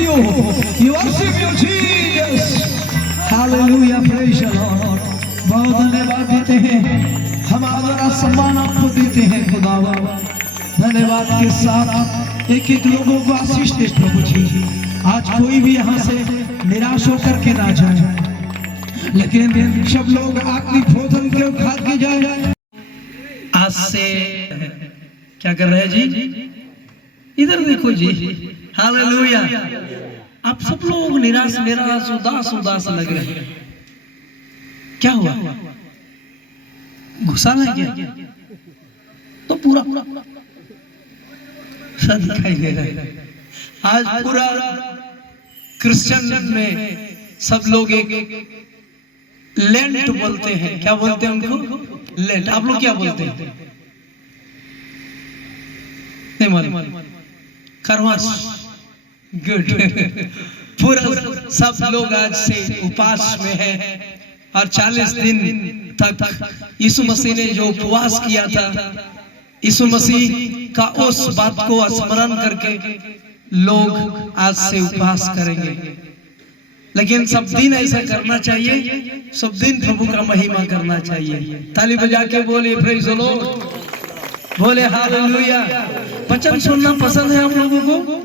you. We worship you, Jesus. Hallelujah, praise the Lord. बहुत धन्यवाद देते हैं, हमारा सम्मान आपको देते हैं खुदावा। धन्यवाद के साथ एक एक लोगों को आशीष दे प्रभु जी। आज कोई भी यहाँ से निराश होकर के ना जाए, लेकिन सब लोग आखिरी भोजन के खा के जाए। आज से क्या कर रहे हैं जी? इधर देखो जी। हालेलुया। आप सब लोग निराश निराश उदास उदास लग रहे हैं। क्या हुआ? गुस्सा है क्या? तो पूरा सब दिखाई दे रहा है। आज पूरा क्रिश्चियन में सब लोग एक लेंट बोलते हैं। क्या बोलते हैं उनको? लेंट। आप लोग क्या बोलते हैं? नहीं मालूम। करवास। गुड। पूरा सब लोग आज से उपवास में है और 40 दिन तक यीशु मसीह ने जो उपवास किया था, यीशु मसीह का उस बात को स्मरण करके लोग आज से उपवास करेंगे। लेकिन सब दिन ऐसा करना चाहिए, सब दिन प्रभु का महिमा करना चाहिए। ताली बजा के बोले प्रेज़ द लॉर्ड, बोले हालेलुया। वचन सुनना पसंद है आप लोगों को?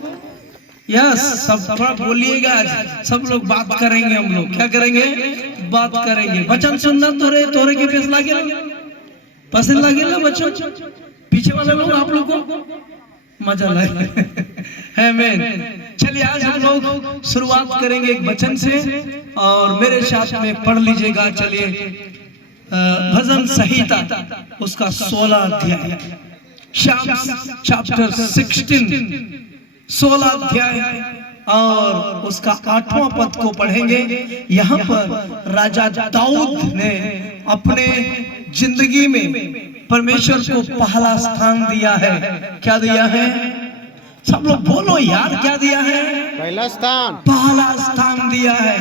यस, सब थोड़ा बोलिएगा। आज सब लोग बात करेंगे, हम लोग क्या करेंगे? बात करेंगे। वचन सुनना तोरे के पेश लागे पसंद लागे ना वचन? पीछे वाले लोग आप लोग को मजा लगे। आमीन। चलिए आज हम लोग शुरुआत करेंगे एक वचन से और मेरे साथ में पढ़ लीजिएगा। चलिए भजन संहिता उसका 16 अध्याय, चैप्टर 16 अध्याय और उसका 8वां पद को पढ़ेंगे। यहाँ पर राजा दाऊद ने अपने जिंदगी में परमेश्वर को पहला स्थान दिया है। क्या दिया है? सब लोग बोलो यार, क्या दिया है? पहला स्थान। पहला स्थान दिया है।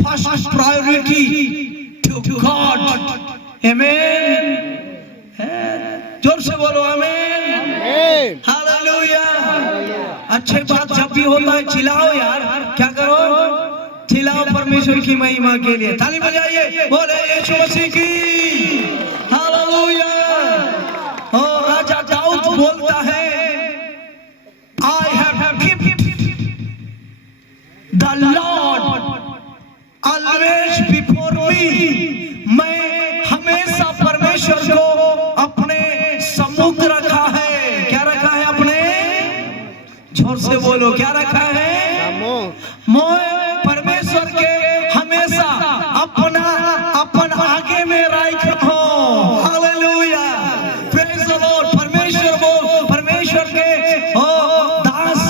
First priority to God. आमीन। जोर से बोलो आमीन। हालेलुया। अच्छी बात जब भी होता है चिल्लाओ यार। क्या करो? चिल्लाओ परमेश्वर की महिमा के लिए। ताली बजाइए, बोले यीशु मसीह की। हालेलुया। और राजा दाऊद बोलता है, I have kept the Lord always before me। मैं हमेशा परमेश्वर को अपने सम्मुख रखा है। क्या रखा है? अपने जोर से बोलो, क्या रखा है? मैं परमेश्वर के हमेशा अपना अपन आगे में रखो। Hallelujah, praise the Lord. परमेश्वर बोल, परमेश्वर के दास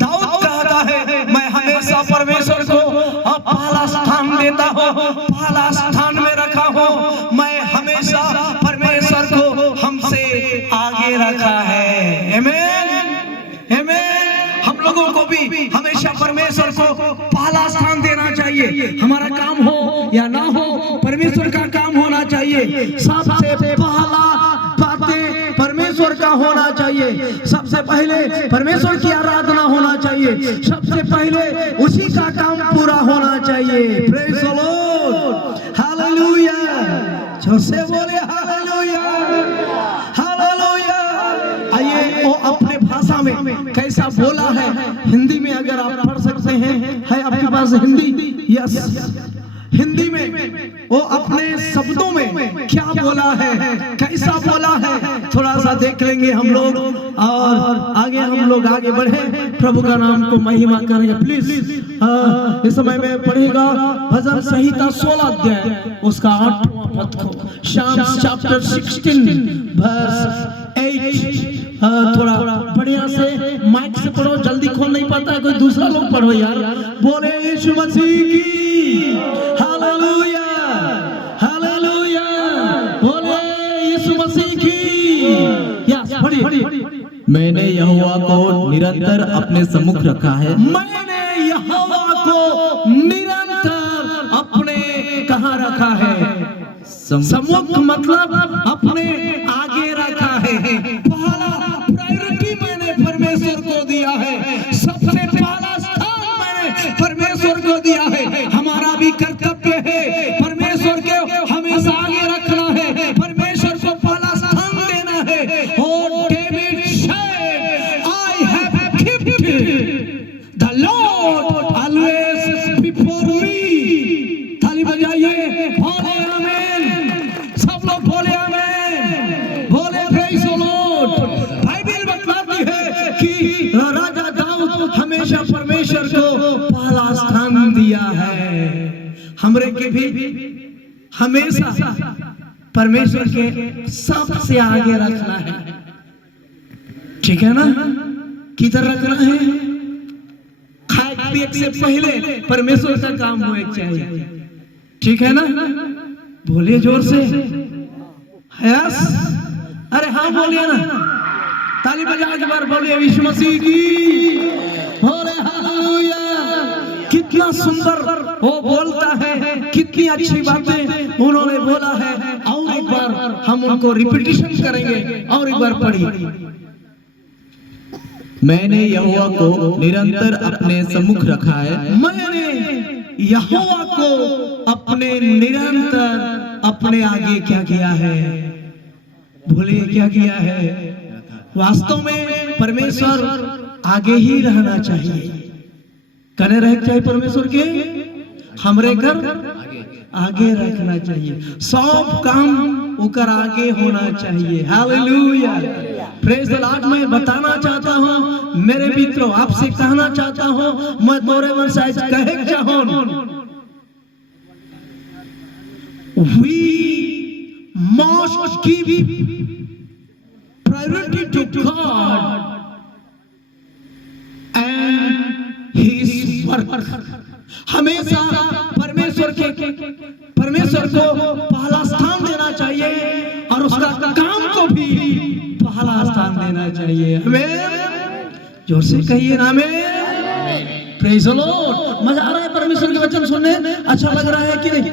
दाऊद कहता है, मैं हमेशा परमेश्वर को पहला स्थान देता हूँ, पहला स्थान में रखा हूँ। मैं हमेशा परमेश्वर को हमसे आगे रखा है। आमीन, आमीन। हम लोगों को भी हमेशा परमेश्वर को पहला स्थान देना चाहिए। हमारा काम हो या ना हो, परमेश्वर का काम होना चाहिए। सबसे पहला बातें परमेश्वर का होना चाहिए। सबसे पहले परमेश्वर की आराधना होना चाहिए। सबसे पहले उसी का काम पूरा होना चाहिए। Praise the Lord. हालेलुया। जोर से बोले हालेलुया, हालेलुया। आइए वो अपने भाषा में कैसा बोला है, हिंदी में अगर आप पढ़ सकते हैं। है आपके पास हिंदी? यस। हिंदी में वो अपने शब्दों में क्या बोला है, कैसा बोला है, थोड़ा सा देख लेंगे हम लोग और आगे हम लोग आगे बढ़े, प्रभु का नाम को महिमा करेंगे। प्लीज इस समय में पढ़ेगा भजन संहिता 16 अध्याय उसका 8वां पद को, शाम्स चैप्टर 16 वर्स 8। थोड़ा बढ़िया से माइक से पढ़ो, जल्दी खोल नहीं पाता है कोई, दूसरा लोग पढ़ो यार। बोले यीशु मसीह की। Hallelujah, hallelujah. बोले यीशु मसीह की। यस, पढ़िए। मैंने यहोवा को निरंतर अपने सम्मुख रखा है। मैंने यहोवा को निरंतर अपने कहाँ रखा है? सम्मुख मतलब अपने आगे रखा है। पहला प्रायोरिटी मैंने परमेश्वर को दिया है। सबसे पहला स्थान मैंने को दिया है, हमारा भी कर्तव्य है परमेश्वर को हमेशा आगे रखना है, परमेश्वर को पहला स्थान देना है। और David said, I have kept the Lord always before me। ताली बजाइए, बोले आमीन, सब लोग बोले आमीन, बोले praise the Lord। बाइबल बताती है कि राजा दाऊद हमेशा परमेश्वर को पहला स्थान दिया है। हमरे के भी हमेशा परमेश्वर के सबसे आगे रखना है, ठीक है ना? किधर रखना है? खाए पिए से पहले परमेश्वर का काम होना चाहिए, ठीक है ना? बोलिए जोर से, यस, अरे हाँ बोलिए ना, ताली बजा के बार बोलिए यीशु मसीह की, बोले हालेलुया। कितना सुंदर वो बोलता है, कितनी अच्छी बातें उन्होंने बोला है। और एक बार हम उनको रिपीटिशन करेंगे, और एक बार पढ़िए। मैंने यहोवा को निरंतर अपने सम्मुख रखा है। मैंने यहोवा को अपने निरंतर अपने आगे क्या किया है? बोलिए क्या किया है? वास्तव में परमेश्वर आगे ही रहना चाहिए, कने रह चाहिए परमेश्वर के, हमरे घर आगे रखना चाहिए, सब काम उकर आगे होना चाहिए। Hallelujah, praise the Lord. मैं बताना चाहता हूँ मेरे मित्रों, आपसे कहना चाहता हूँ, मैं तोरे मन से कहे चाहूँ, we must give priority to God and His work। हमेशा परमेश्वर को पहला स्थान देना चाहिए और उसका काम को भी पहला स्थान देना चाहिए। आमीन, जोर से कहिए ना आमीन, प्रेज द लॉर्ड। मजा आ रहा है परमेश्वर के वचन सुनने? अच्छा लग रहा है कि नहीं?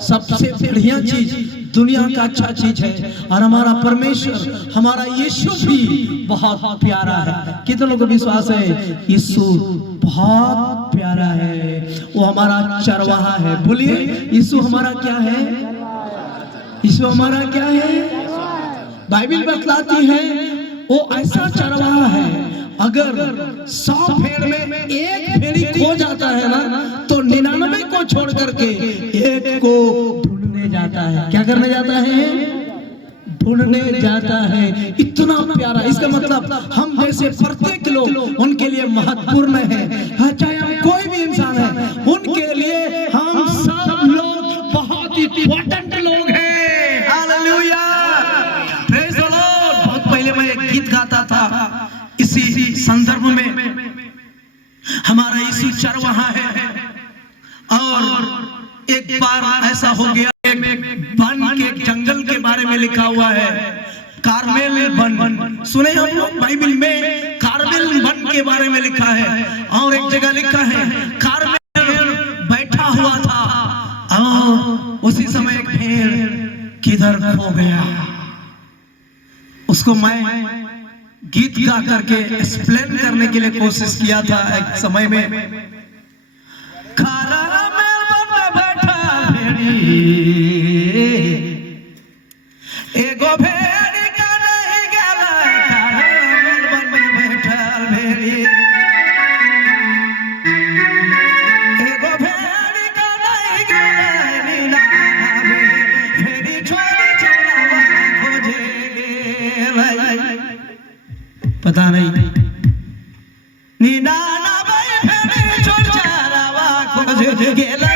सबसे बढ़िया चीज दुनिया का अच्छा चीज है, और हमारा परमेश्वर, हमारा यीशु भी बहुत प्यारा है। कितने लोगों को विश्वास है यीशु बहुत प्यारा है? वो हमारा चरवाहा है। बोलिए, यीशु हमारा क्या है? यीशु हमारा क्या है? बाइबल बतलाती है वो ऐसा चरवाहा है, अगर 100 भेड़ में एक भेड़ी खो जाता है ना, तो 99 को छोड़ करके एक को ढूंढने जाता है। क्या करने जाता है? ढूंढने जाता है। इतना प्यारा, इसका मतलब हम जैसे प्रत्येक लोग उनके लिए महत्वपूर्ण है, चाहे हम कोई भी इंसान है, उनके लिए हम सब लोग बहुत इंपॉर्टेंट लोग हैं। Hallelujah, praise the Lord. बहुत पहले मैं एक गीत गाता था इसी संदर्भ में, हमारा यीशु चरवाहा है। और एक बार ऐसा हो गया, वन के जंगल के बारे में लिखा हुआ है, कार्मेल वन। सुने हम लोग बाइबल में कार्मेल वन के बारे में लिखा है, और एक जगह लिखा है कार्मेल बैठा हुआ था, और उसी समय एक भेड़ किधर खो गया। उसको मैं गीत गा करके एक्सप्लेन करने के लिए कोशिश किया था एक समय में। कार्मेल वन में बैठा भेड़ी, एगो भेड़ी का नहीं गला, कार्मेल वन में बैठा भेड़ी, एगो भेड़ी का नहीं गला, नीला भेड़ी छोड़ी चलावा खोजे, पता नहीं नीना ना भाई भेड़ी छोड़ चलावा खोजे गेला।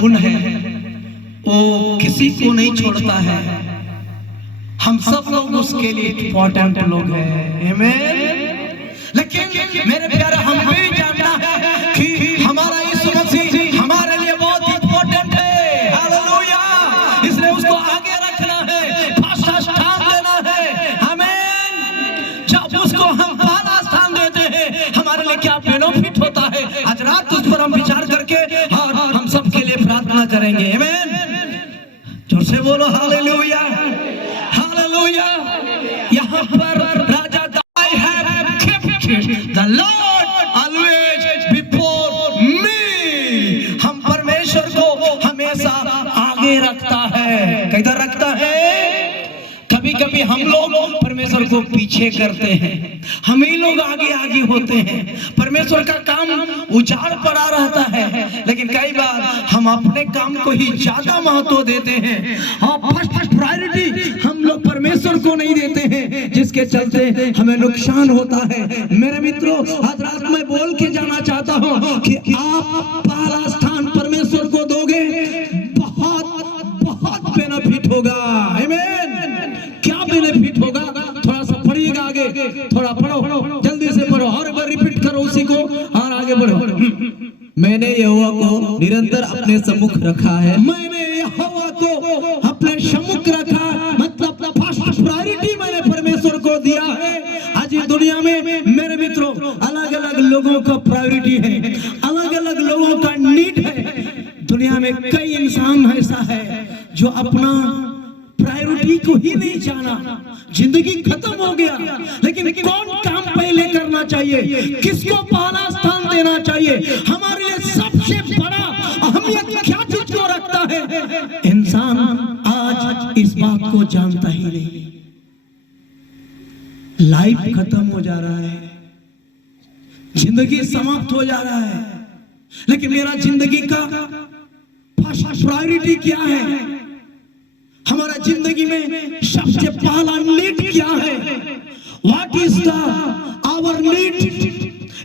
गुण है वो किसी को नहीं छोड़ता है। हम सब लोग उसके लिए इम्पोर्टेंट लोग हैं। आमीन। लेकिन मेरे प्यारे हम भी जानना है कि हमारा यीशु मसीह हमारे लिए बहुत इम्पोर्टेंट है। हालेलुया। इसलिए उसको आगे रखना है, फर्स्ट स्थान देना है। आमीन। जब उसको हम पहला स्थान देते हैं हमारे लिए क्या बेनिफिट होता है, आज रात उस पर हम विचार करके और हम सबके लिए प्रार्थना करेंगे। आमीन। जोर से बोलो हालेलुया, हालेलुया। यहाँ पर राजा I have kept the Lord always before me। हम परमेश्वर को हमेशा आगे रखता है। किधर रखता है? कभी कभी हम लोग परमेश्वर को पीछे करते हैं, हम ही लोग आगे आगे होते हैं। परमेश्वर का काम उजाड़ पड़ा रहता है, लेकिन कई बार हम अपने काम को ही ज्यादा महत्व देते हैं और फर्स्ट प्रायोरिटी हम लोग परमेश्वर को नहीं देते हैं, जिसके चलते हमें नुकसान होता है। मेरे मित्रों, आज रात में बोल के जाना चाहता हूँ कि आप पहला स्थान परमेश्वर को दोगे, बहुत बहुत बेनिफिट होगा। आमीन। क्या बेनिफिट होगा? थोड़ा सा पढ़िएगा आगे, थोड़ा पढ़ो, जल्दी से पढ़ो और एक बार रिपीट करो उसी को और आगे बढ़ो। मैंने यहोवा को निरंतर अपने सम्मुख रखा है। मैंने यहोवा को अपने सम्मुख रखा, मतलब फर्स्ट प्रायोरिटी मैंने परमेश्वर को दिया है। आज इस दुनिया में मेरे मित्रों अलग अलग लोगों का प्रायोरिटी है, अलग अलग लोगों का नीड है। दुनिया में कई इंसान ऐसा है जो अपना प्रायोरिटी को ही नहीं जाना, जिंदगी खत्म हो गया। लेकिन कौन काम पहले करना चाहिए, किसको पहला स्थान देना चाहिए, हमारे लिए सबसे बड़ा अहमियत क्या चीज को रखता है, इंसान आज इस बात को जानता ही नहीं। लाइफ खत्म हो जा रहा है, जिंदगी समाप्त हो जा रहा है, लेकिन मेरा जिंदगी का फर्स्ट प्रायोरिटी क्या है? हमारा जिंदगी में सबसे पहला नीड क्या है? What is the our need?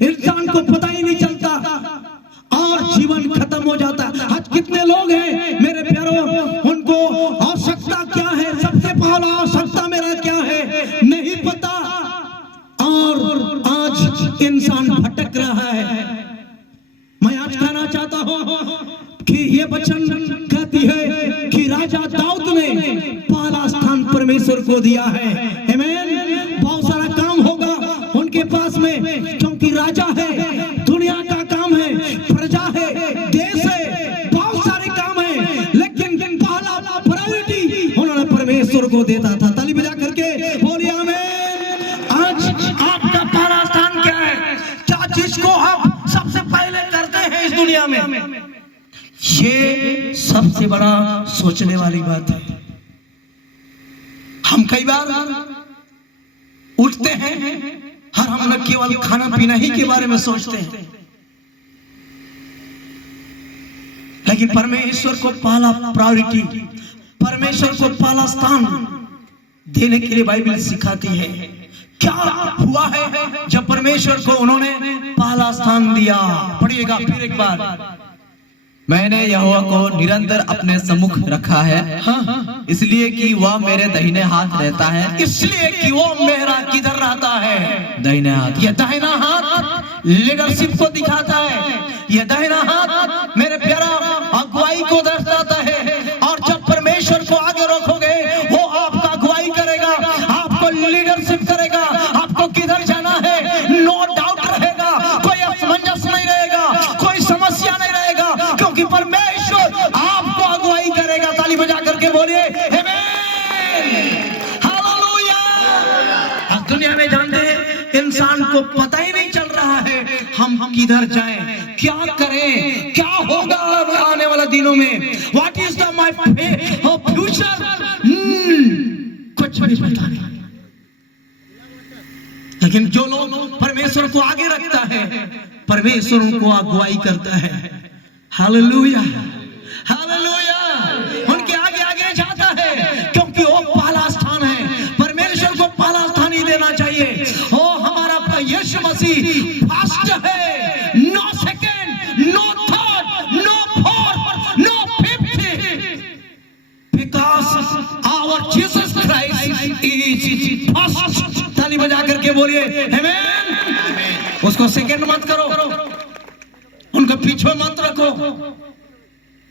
इंसान को पता ही नहीं चलता और जीवन खत्म हो जाता। आज कितने लोग हैं मेरे प्यारों, उनको आवश्यकता क्या है, सबसे पहला आवश्यकता मेरा क्या है नहीं पता, और आज इंसान भटक रहा है। मैं आज कहना चाहता हूं कि ये वचन कहती है कि राजा दाऊद ने पहला स्थान परमेश्वर को दिया है। आमीन। बहुत सारा काम होगा उनके पास में, क्योंकि राजा है, दुनिया का काम है, प्रजा है, देश है, बहुत सारे काम है, लेकिन पहला प्रायोरिटी उन्होंने परमेश्वर को देता था। ताली बजा करके बोलिए आमीन। आज आपका पहला स्थान क्या है? क्या चीज को आप सबसे पहले करते हैं इस दुनिया में? ये सबसे बड़ा सोचने वाली बात है। हम कई बार उठते हैं और हम लोग केवल खाना पीना ही के बारे में सोचते हैं, लेकिन परमेश्वर को पहला प्रायोरिटी, परमेश्वर को पहला स्थान देने के लिए बाइबल सिखाती है। क्या हुआ है जब परमेश्वर को उन्होंने पहला स्थान दिया? पढ़िएगा फिर एक बार। मैंने यहोवा को निरंतर अपने सम्मुख रखा है, इसलिए कि वह मेरे दाहिने हाथ रहता है। इसलिए कि वो मेरा किधर रहता है? दाहिने हाथ। ये दाहिना हाथ लीडरशिप को दिखाता है, ये दाहिना हाथ मेरे प्यारा अगुवाई को दर्शाता है। और जब परमेश्वर को आगे रखोगे वो आपका अगुवाई करेगा, आपको लीडरशिप करेगा, आपको किधर जाना है नो डाउट रहेगा, कोई असमंजस नहीं रहेगा, कोई समस्या नहीं रहेगा, क्योंकि परमेश्वर आपको अगुवाई करेगा। ताली बजा करके बोलिए आमीन, हालेलुया। आज दुनिया में जानते हैं इंसान को पता ही नहीं चल रहा है हम किधर जाएं, क्या करें, क्या होगा आने वाला दिनों में, what is the my future, कुछ भी पता नहीं। लेकिन जो लोग परमेश्वर को आगे रखता है, परमेश्वर उनको अगुवाई करता है। Hallelujah, hallelujah. उनके आगे आगे जाता है, क्योंकि वो पहला स्थान है। परमेश्वर को पहला स्थान ही देना चाहिए। ओ हमारा यीशु मसीह फर्स्ट है, no second, no third, no fourth, no our Jesus Christ is first. ताली बजा करके बोलिए आमेन। उसको सेकंड मत करो, उनके पीछे मत रखो।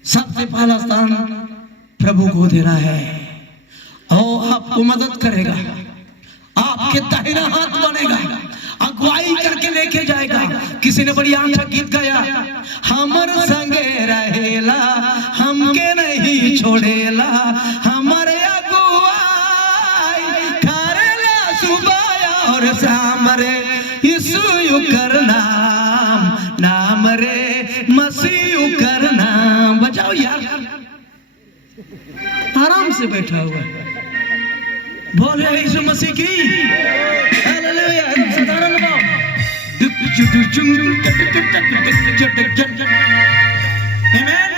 सबसे पहला स्थान प्रभु को देना है और आपको मदद करेगा, आपके दाहिना हाथ बनेगा, अगुवाई करके लेके जाएगा। किसी ने बड़ी अच्छा गीत गाया, हमर संगे रहेला हमके नहीं छोड़ेला, हमारे अगुवाई करेला सुबह और शाम रे, यीशु कर नाम, नाम रे मसीह कर नाम। बजाओ यार, आराम से बैठा हुआ है, बोले यीशु मसीह की हालेलुया। सदारा लगाओ, आमेन।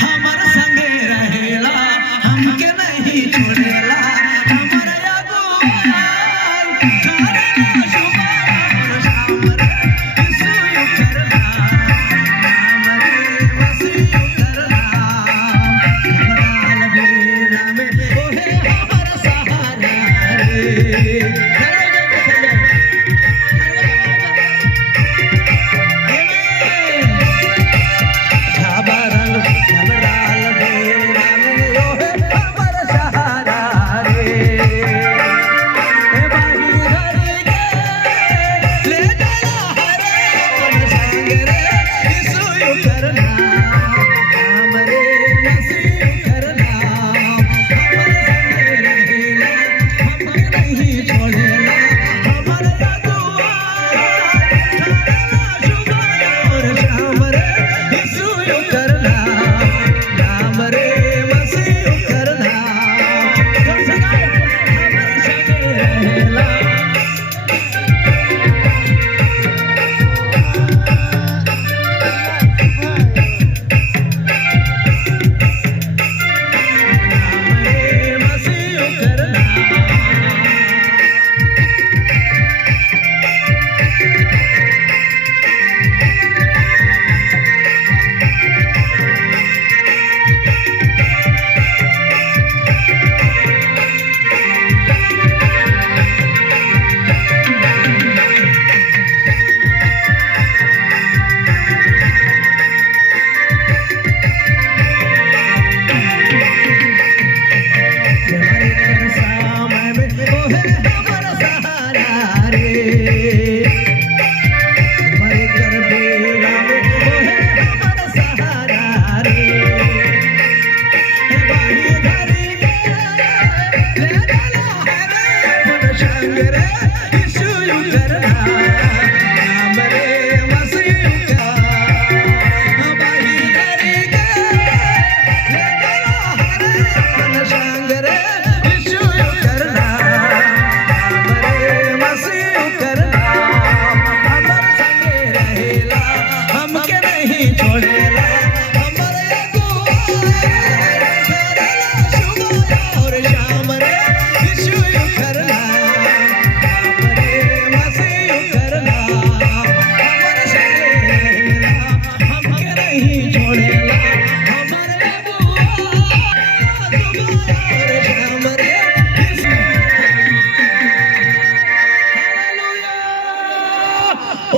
हमारे संगे रहेला हमके नहीं छोड़ेला, हमारे अगुवाई करेला सुबह और शाम रे, यीशु कर नाम, नाम रे मसीह कर नाम, हमारा बेला में ओहे हमारा सहारा रे।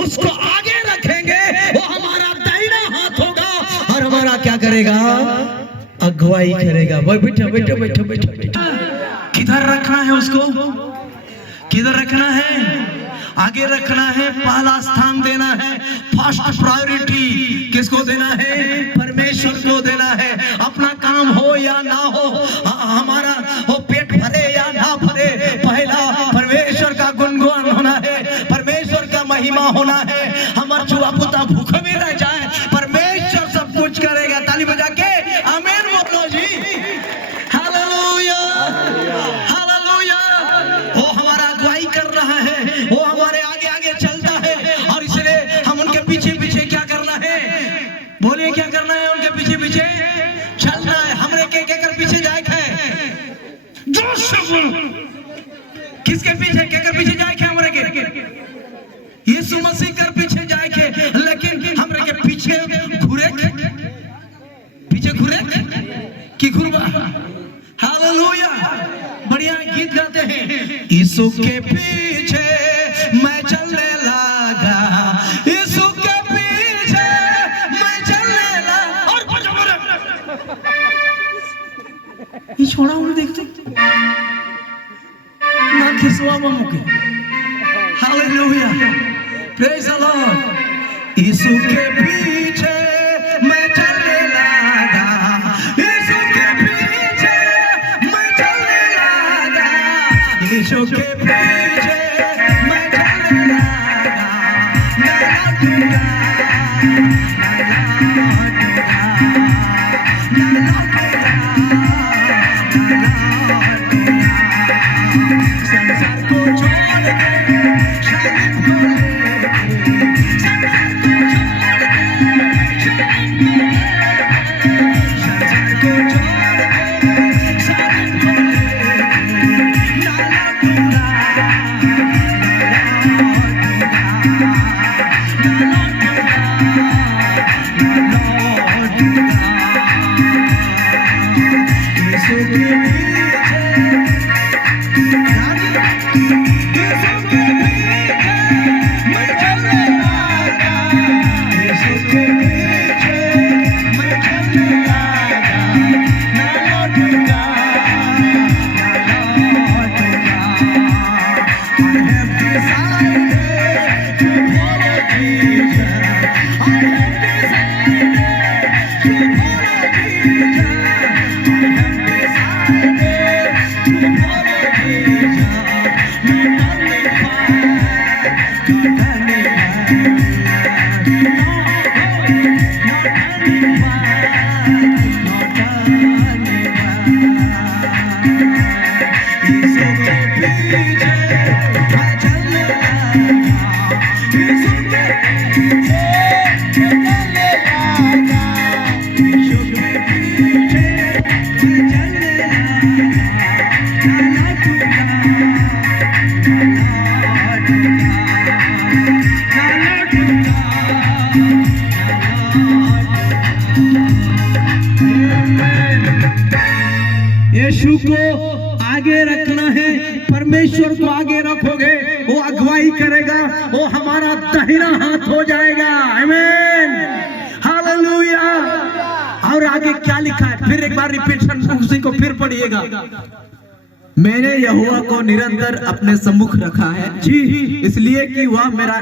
उसको आगे रखेंगे, वो हमारा दाहिना हाथ होगा और हमारा क्या करेगा, अगुवाई करेगा। वो बैठो बैठो बैठो बैठो बैठो। किधर रखना है उसको, किधर रखना है, आगे रखना है, पहला स्थान देना है, फर्स्ट प्रायोरिटी किसको देना है, परमेश्वर को देना है। अपना काम हो या ना हो, हमारा हो पेट भरे या ना भरे, पहला परमेश्वर का गुणगान होना है, परमेश्वर का महिमा होना है। हमारा छुआ पुता भूखे में रह जाए, परमेश्वर सब कुछ करेगा। ताली बजा के आमीन बोलो जी, हालेलुया हालेलुया। वो हमारा अगुवाई कर रहा है, वो हमारे आगे आगे चलता है, और इसलिए हम उनके पीछे पीछे क्या करना है, बोलिए क्या करना है, उनके पीछे पीछे चलना है। हमरे के कर पीछे जाए है, जोश से बोलो, किसके पीछे के कर पीछे जाए है, हमरे के यीशु मसीह कर पीछे जाए के, लेकिन हमरे के पीछे घुरे, पीछे घुरे की घुरबा। हालेलुया। हालेलुया, बढ़िया गीत गाते हैं। यीशु के पीछे मैं चलने लगा, यीशु के पीछे मैं चलने लगा। और कुछ ये छोड़ा हूँ देखते ना खिसवा मुके। Hallelujah, praise the Lord. यीशु के पीछे मैं चलने लगा, यीशु के पीछे मैं चलने लगा, यीशु के पीछे मैं चलने लगा। ना लौटूंगा, ना लौटूंगा, ना लौटूंगा। संसार को छोड़ के शालिब को लेके, संसार को छोड़ के शालिब को लेके, संसार को छोड़ के शालिब को लेके, ना लौटूंगा, ना लौटूंगा, यीशु के पीछे, यीशु के पीछे मैं चलने लगा, यीशु के पीछे मैं चलने लगा। ना लौटूंगा, ना लौटूंगा। I have decided to follow Jesus. I have decided to follow Jesus. I have decided to follow Jesus. No turning back, no turning back. No turning back, no turning back. यीशु के पीछे मैं चलने लगा, यीशु के पीछे मैं चलने लगा, यीशु के पीछे मैं चलने लगा। ना लौटूंगा, ना लौटूंगा, यीशु को आगे रखना है, परमेश्वर को आगे रखोगे, वो अगुवाई करेगा, वो हमारा दाहिना हाथ हो जाएगा। आमीन, हालेलुया। और आगे क्या लिखा है, फिर एक बार रिपीटेशन उसी को फिर पढ़िएगा। मैंने यहोवा को निरंतर अपने सम्मुख रखा है, जी, इसलिए कि वह मेरा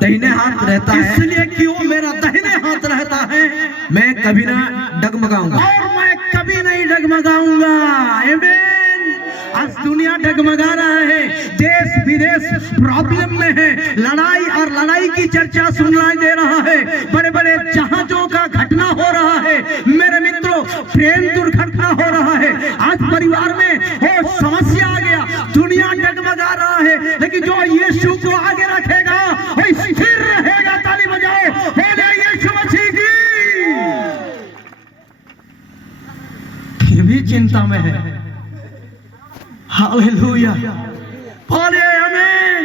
दाहिने हाथ रहता है, इसलिए कि वो मेरा दाहिने हाथ रहता है, मैं कभी ना डगमगाऊंगा। और मैं कभी नहीं डगमगाऊंगा। आमीन। आज दुनिया डगमगा रहा है, देश विदेश प्रॉब्लम में है, लड़ाई और लड़ाई की चर्चा सुनाई दे रहा है, बड़े बड़े जहाजों का घटना हो रहा है, मेरे मित्रों ट्रेन दुर्घटना हो रहा है। आज परिवार में वो समस्या आ गया, दुनिया डगमगा रहा है, लेकिन जो यीशु को आगे रखेगा वो स्थिर रहेगा। ताली बजाओ, बोले यीशु मसीह की। फिर भी चिंता में है। हालेलुया, बोले आमीन,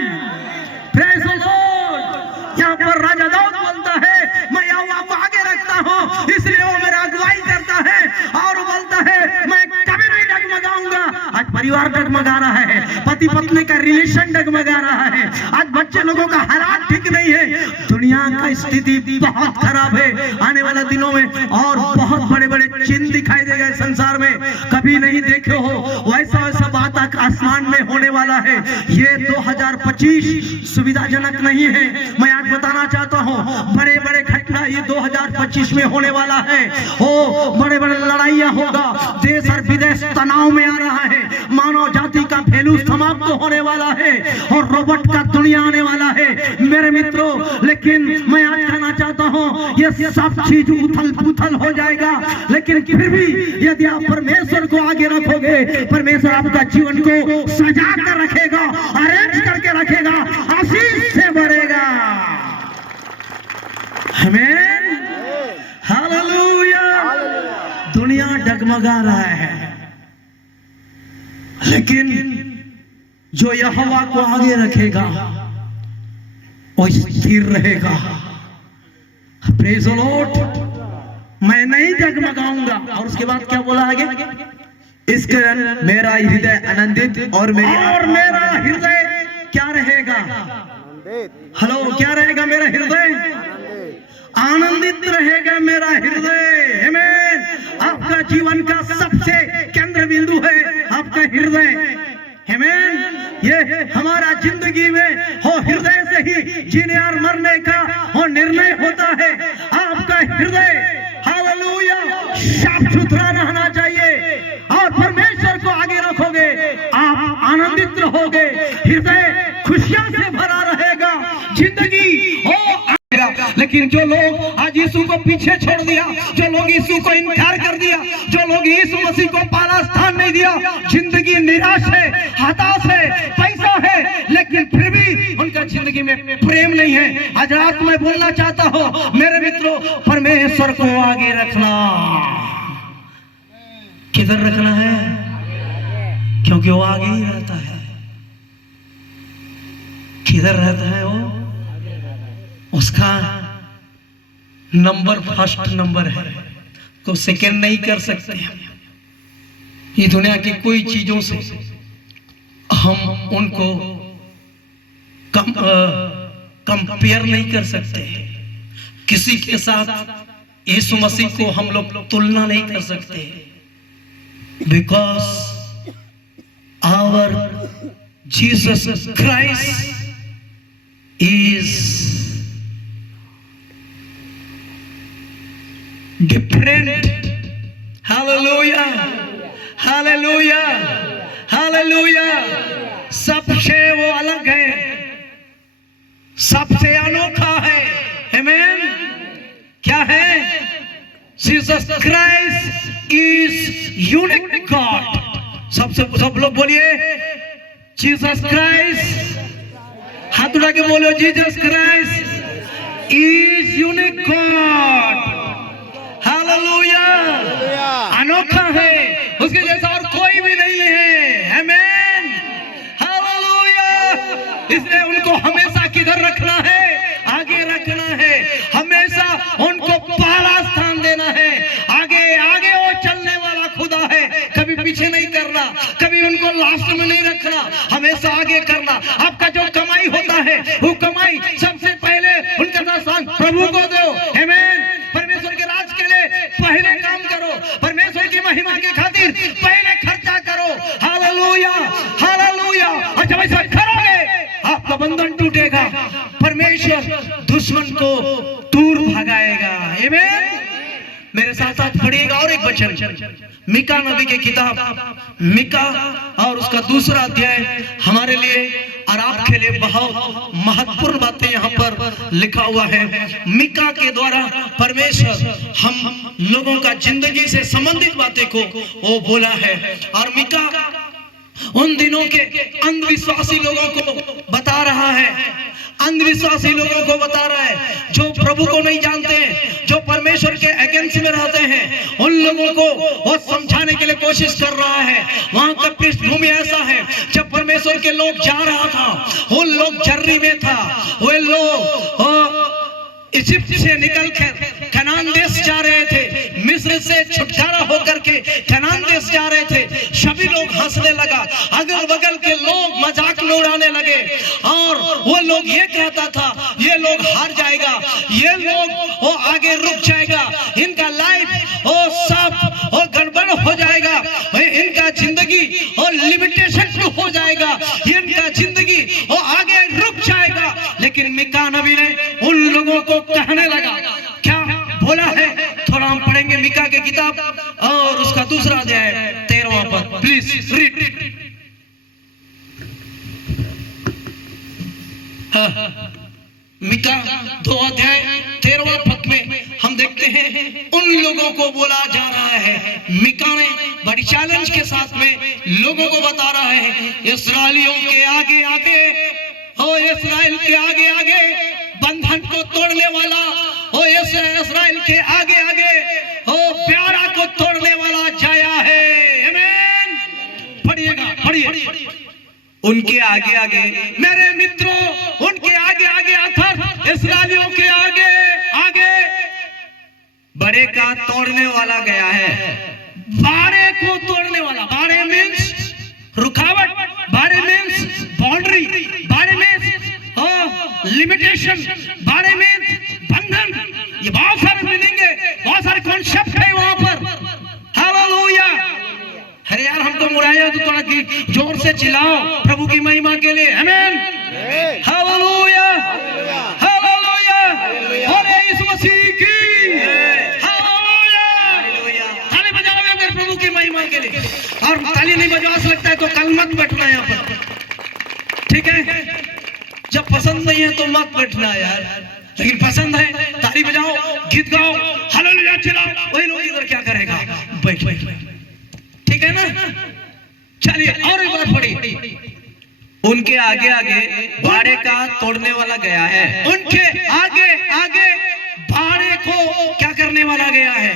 प्रेज द लॉर्ड। यहाँ पर राजा दाऊद बोलता है, मैं यहोवा को आगे रखता हूँ, इसलिए वो मेरा अगुवाई करता है, और वो बोलता है मैं कभी नहीं डगमगाऊंगा। आज परिवार डगमगा रहा है, पति पत्नी का रिलेशन डगमगा रहा है, आज बच्चे लोगों का हालात ठीक नहीं है, दुनिया का स्थिति बहुत खराब है। आने वाले दिनों में और बहुत बड़े बड़े चिन्ह दिखाई देगा संसार में, कभी नहीं देखे हो वैसा वैसा बात आसमान में होने वाला है। ये 2025 सुविधाजनक नहीं है। मैं आज बताना चाहता हूँ, बड़े बड़े घटना ये 2025 में होने वाला है। ओ बड़े बड़े लड़ाइयाँ होगा, देश और विदेश तनाव में आ रहा है, मानव जाति का वैल्यू समाप्त होने वाला है, और रोबोट का दुनिया आने वाला है मेरे मित्रों। लेकिन मैं आज कहना चाहता हूँ, ये सब चीज उथल पुथल हो जाएगा, लेकिन फिर भी यदि आप परमेश्वर को आगे रखोगे, परमेश्वर आपका जीवन को सजा कर रखेगा, अरेंज करके रखेगा, आशीष से भरेगा। आमीन, हालेलुया। दुनिया डगमगा रहा है, लेकिन जो यहोवा को आगे रखेगा वो स्थिर रहेगा। Praise the Lord. मैं नहीं डगमगाऊंगा। और उसके बाद क्या बोला आगे, इस कारण मेरा हृदय आनंदित और मेरा हृदय क्या रहेगा? हेलो, क्या रहेगा? मेरा हृदय आनंदित रहेगा। मेरा हृदय, आमीन। आपका जीवन का सबसे केंद्र बिंदु है आपका हृदय, आमीन। ये हमारा जिंदगी में हो हृदय से ही जीने और मरने का हो निर्णय होता है। आपका हृदय, हालेलुया, साफ सुथरा रहना चाहिए और परमेश्वर को आगे रखोगे, आप आनंदित रहोगे, हृदय खुशियों से भरा रहेगा, जिंदगी हो। लेकिन जो लोग आज यीशु को पीछे छोड़ दिया, जो लोग यीशु को इनकार कर दिया, जो लोग यीशु मसीह को पहला स्थान नहीं दिया, जिंदगी निराश है, हताश है, पैसा है, लेकिन फिर भी उनका जिंदगी में प्रेम नहीं है। आज रात में बोलना चाहता हूं मेरे मित्रों, परमेश्वर को आगे रखना। किधर रखना है? क्योंकि वो आगे ही रहता है। किधर रहता है वो? उसका नंबर फर्स्ट नंबर है, तो सेकंड नहीं कर सकते। ये दुनिया की कोई चीजों से हम उनको कंपेयर नहीं कर सकते। किसी के साथ यीशु मसीह को हम लोग तुलना नहीं कर सकते, because our Jesus Christ is different. Hallelujah, hallelujah, hallelujah. सबसे वो अलग है, सबसे अनोखा है, आमीन। क्या है? Jesus Christ is unique God. सब लोग बोलिए जीसस क्राइस्ट, हाथ उठा के बोलो Jesus Christ is unique God. Hallelujah, अनोखा है, उसके जैसा और कोई भी नहीं है, आमीन, हालेलुया। इसलिए उनको हमेशा किधर रखना है? आगे रखना है, हमेशा उनको पहला स्थान देना है। आगे आगे वो चलने वाला खुदा है, कभी पीछे नहीं करना, कभी उनको लास्ट में नहीं रखना, हमेशा आगे करना। आपका जो कमाई होता है वो कमाई सबसे पहले उनका स्थान प्रभु को दो, आमीन। परमेश्वर के राज के लिए पहले काम करो, परमेश्वर की महिमा के खातिर पहले खर्चा करो। Hallelujah, hallelujah. और जब ऐसा करोगे आपका बंधन टूटेगा, परमेश्वर दुश्मन को दूर भगाएगा, आमीन। मेरे साथ साथ पढ़िएगा और एक वचन, मीका नबी की किताब मीका और उसका दूसरा अध्याय हमारे लिए और आपके लिए बहुत महत्वपूर्ण बातें यहाँ पर लिखा हुआ है। मीका के द्वारा परमेश्वर हम लोगों का जिंदगी से संबंधित बातें को वो बोला है। और मीका उन दिनों के अंधविश्वासी लोगों को बता रहा है, अंधविश्वासी लोगों को बता रहा है, जो प्रभु को नहीं जानते हैं, जो परमेश्वर के अगेंस्ट में रहते हैं, उन लोगों को वो समझाने के लिए कोशिश कर रहा है। वहां का पृष्ठभूमि ऐसा है, जब परमेश्वर के लोग जा रहा था, वो लोग जर्नी में था, वो लोग इजिप्ट से निकलकर कनान देश जा रहे थे, मिस्र से छुटकारा होकर के कनान देश जा रहे थे। सभी लोग हंसने लगा, अगल बगल के लोग मजाक में उड़ाने लगे और वो लोग ये कहता था ये लोग हार जाएगा, ये लोग वो आगे रुक जाएगा, इनका लाइफ वो सब वो गड़बड़ हो जाएगा, इनका जिंदगी और लिमिटेशन हो जाएगा, इनका जिंदगी वो आगे रुक जाएगा। लेकिन मीका नबी ने उन लोगों को कहने लगा, क्या बोला है? थोड़ा हम पढ़ेंगे मीका की किताब और उसका दूसरा अध्याय 13वां पद, प्लीज रीड। मीका 2 अध्याय 13वां पद में हम देखते हैं उन लोगों को बोला जा रहा है। मीका ने बड़ी चैलेंज के साथ में लोगों को बता रहा है, इस्राएलियों के आगे आगे हो, इस्राएल के आगे आगे बंधन को तोड़ने वाला हो, इस्राएल के आगे आगे हो प्यारा को तोड़ने वाला जाया है, आमीन। पढ़िएगा, पढ़िए। उनके आगे आगे मेरे मित्रों, उनके आगे आगे अर्थात इस्राएलियों के आगे आगे बड़े का तोड़ने वाला गया है, बाड़े को तोड़ने वाला, लिमिटेशन, बाड़े में बंधन, ये बहुत सारे मीनिंग है, बहुत सारे कॉन्सेप्ट है वहां पर। हालेलुया। अरे यार हमको मुड़ाया तो थोड़ा जोर से चिल्लाओ प्रभु की महिमा के लिए। आमीन। हालेलुया, हालेलुया, बोले यीशु मसीह की हालेलुया। ताली बजाओ अगर प्रभु की महिमा के लिए, और ताली नहीं बजा सकता है तो कल मत बैठना यहाँ पर, ठीक है? जब पसंद नहीं है तो मत बैठना यार, लेकिन पसंद है ताली बजाओ, गीत गाओ, हालेलुया चिल्लाओ। वही लोग इधर क्या करेगा, बैठ बैठ, ठीक है ना? चलिए और एक बात पढ़ी। उनके आगे आगे बाड़े का तोड़ने वाला गया है। उनके आगे आगे बाड़े को क्या करने वाला गया है?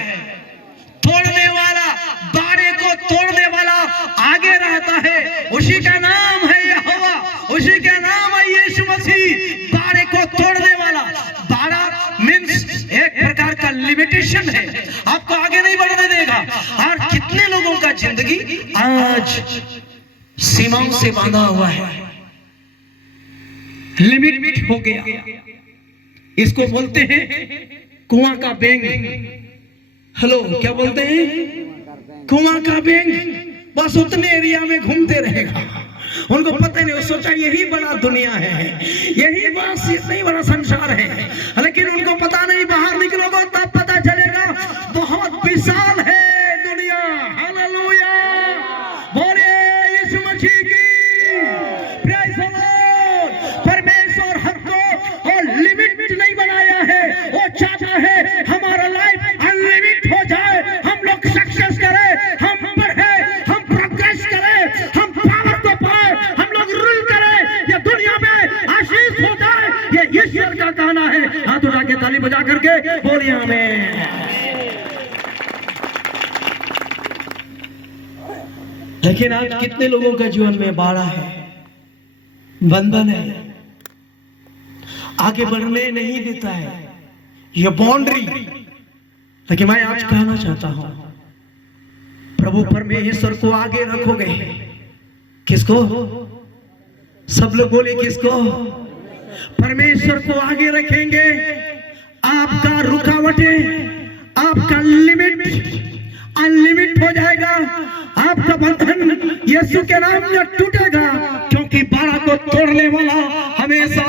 तोड़ने वाला, बाड़े को तोड़ने वाला आगे रहता है। उसी का नाम है यहोवा, उसी का नाम है यीशु मसीह। बाड़े को तोड़ने वाला, बाड़ा मीन्स एक प्रकार का लिमिटेशन है, आपको आगे नहीं बढ़ने देगा। और कितने लोगों का जिंदगी आज सीमाओं से बांधा हुआ है, लिमिट हो गया। इसको बोलते हैं कुआं का बेंग। हेलो, क्या बोलते हैं? कुआं का बेंग। बस उतने एरिया में घूमते रहेगा, उनको पता नहीं, वो सोचा यही बड़ा दुनिया है, यही बस इतना ही बड़ा संसार है, लेकिन उनको पता नहीं बाहर निकलोगे तब पता चलेगा बहुत विशाल है दुनिया। हालेलुया, बोले यीशु मसीह की प्रेज़ द लॉर्ड। परमेश्वर हमको और लिमिट नहीं बनाया है, वो चाहता है हमारा लाइफ अनलिमिट हो जाए, हम लोग सक्सेस करें, हम बढ़े, हम प्रोग्रेस करें, हम पावर को पाए, हम लोग रूल करें, ये दुनिया में आशीष हो जाए, ये ईश्वर का कहना है। हाथ उठा के ताली बजा करके बोलिए आमीन। लेकिन आज कितने लोगों का जीवन में बाड़ा है, बंधन है, आगे बढ़ने नहीं देता है, ये बाउंड्री। लेकिन मैं आज कहना चाहता हूं, प्रभु परमेश्वर को आगे रखोगे। किसको? सब लोग बोले किसको? परमेश्वर को आगे रखेंगे, आपका रुकावटें, आपका लिमिट अनलिमिट हो जाएगा, आपका बंधन यीशु के नाम में टूटेगा, क्योंकि बाड़ा को तोड़ने वाला हमेशा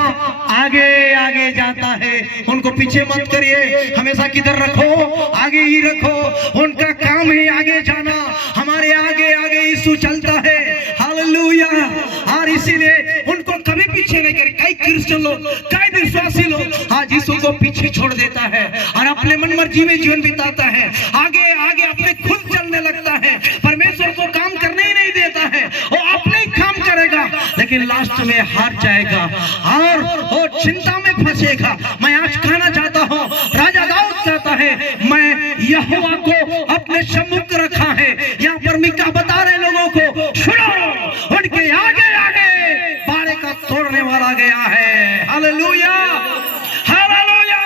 आगे आगे जाता है। उनको पीछे मत करिए, हमेशा किधर रखो? आगे ही रखो। उनका काम है आगे जाना, हमारे आगे आगे यीशु चलता है। हालेलुया। और इसीलिए उनको कभी पीछे नहीं करे। कई क्रिश्चियन लोग, कई विश्वासी लोग आज यीशु को पीछे छोड़ देता है और अपने मन मर्जी में जीवन बिताता है, आगे आगे अपने खुद चलने लगता है, परमेश्वर को काम करने ही नहीं देता है, वो अपने ही काम करेगा, लेकिन लास्ट में हार जाएगा और वो चिंता में फंसेगा। मैं आज कहना चाहता हूँ, राजा दाऊद कहता है, मैं यहोवा को अपने सम्मुख रखा है। यहाँ पर मीका बता रहे लोगों को, सुनो, उनके आगे आगे बाड़े का तोड़ने वाला गया है। Hallelujah, hallelujah.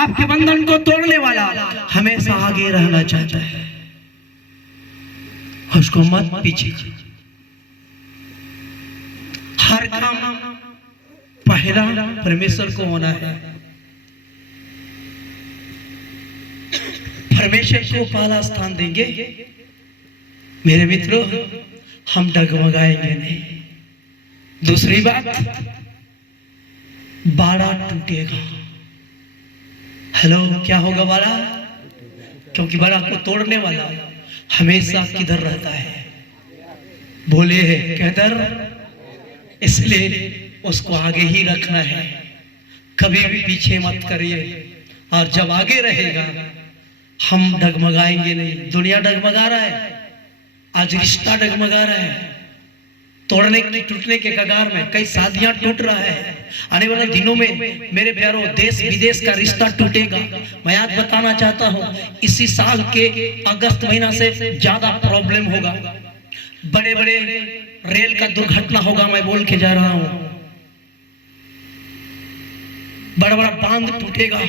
आपके बंधन को तोड़ने वाला हमेशा आगे रहना चाहता है, उसको मत पीछे। हर काम पहला परमेश्वर को होना है, परमेश्वर को पहला स्थान देंगे, मेरे मित्रों, हम डगमगाएंगे नहीं। दूसरी बात, बाड़ा टूटेगा। हेलो, क्या होगा? बाड़ा, क्योंकि बाड़ा को तोड़ने वाला हमेशा किधर रहता है? बोले किधर? इसलिए उसको आगे ही रखना है, कभी भी पीछे मत करिए। और जब आगे रहेगा हम डगमगाएंगे नहीं। दुनिया डगमगा रहा है, आज रिश्ता डगमगा रहा है, तोड़ने की टूटने के कगार में, कई शादियां टूट रहा है। आने वाले दिनों में मेरे प्यारों, देश विदेश का रिश्ता टूटेगा। मैं आज बताना चाहता हूं, इसी साल के अगस्त महीना से ज्यादा प्रॉब्लम होगा, बड़े बड़े रेल का दुर्घटना होगा। मैं बोल के जा रहा हूं, बड़ा बड़ा बांध टूटेगा,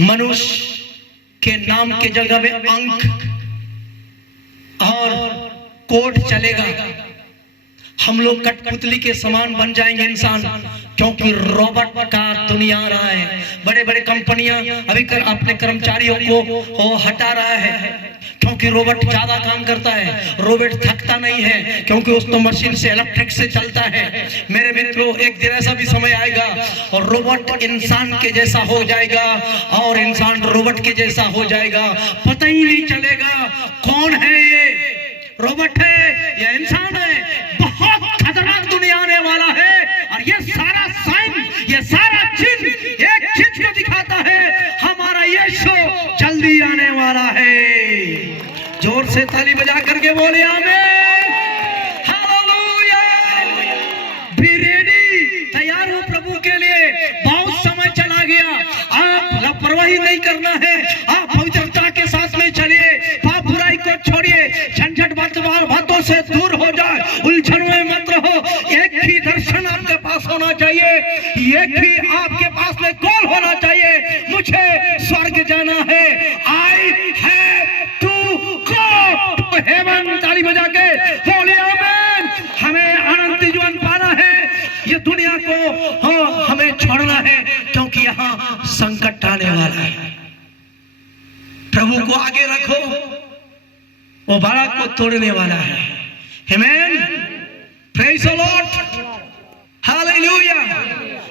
मनुष्य के नाम के जगह में अंक और कोड चलेगा। हम लोग कठपुतली के समान बन जाएंगे इंसान, क्योंकि रोबोट का दुनिया आ रहा है। बड़े बड़े कंपनियां अभी अपने कर्मचारियों को हटा रहा है, क्योंकि रोबोट ज्यादा काम करता है। रोबोट थकता नहीं है, क्योंकि उसको मशीन से, इलेक्ट्रिक से चलता है। मेरे मित्रों, एक दिन ऐसा भी समय आएगा और रोबोट इंसान के जैसा हो जाएगा और इंसान रोबोट के जैसा हो जाएगा। पता ही नहीं चलेगा कौन है ये, रोबोट है या इंसान है। बहुत खतरनाक दुनिया आने वाला है और ये सारा साइन, ये सारा चिन्ह एक चीज को दिखाता है, हमारा यीशु जल्दी आने वाला है। जोर से ताली बजा करके बोले आमीन, हालेलुया। बी रेडी, तैयार हो प्रभु के लिए। बहुत समय चला गया, आप लापरवाही नहीं करना है। आप पवित्रता के साथ में चलिए, पाप बुराई को छोड़िए, झंझट बातों से दूर हो जाए, उलझन में मत रहो। एक ही दर्शन आपके पास होना चाहिए, एक ही आपके पास में कॉल होना चाहिए, मुझे स्वर्ग जाना है। I have to go to heaven. ताली बजा के बोले आमीन। हमें अनंत जीवन पाना है, ये दुनिया को हमें छोड़ना है, क्योंकि यहाँ संकट आने वाला है। प्रभु को आगे रखो, वो बाड़ा को तोड़ने वाला है। आमीन, प्रेज द लॉर्ड, हालेलुया।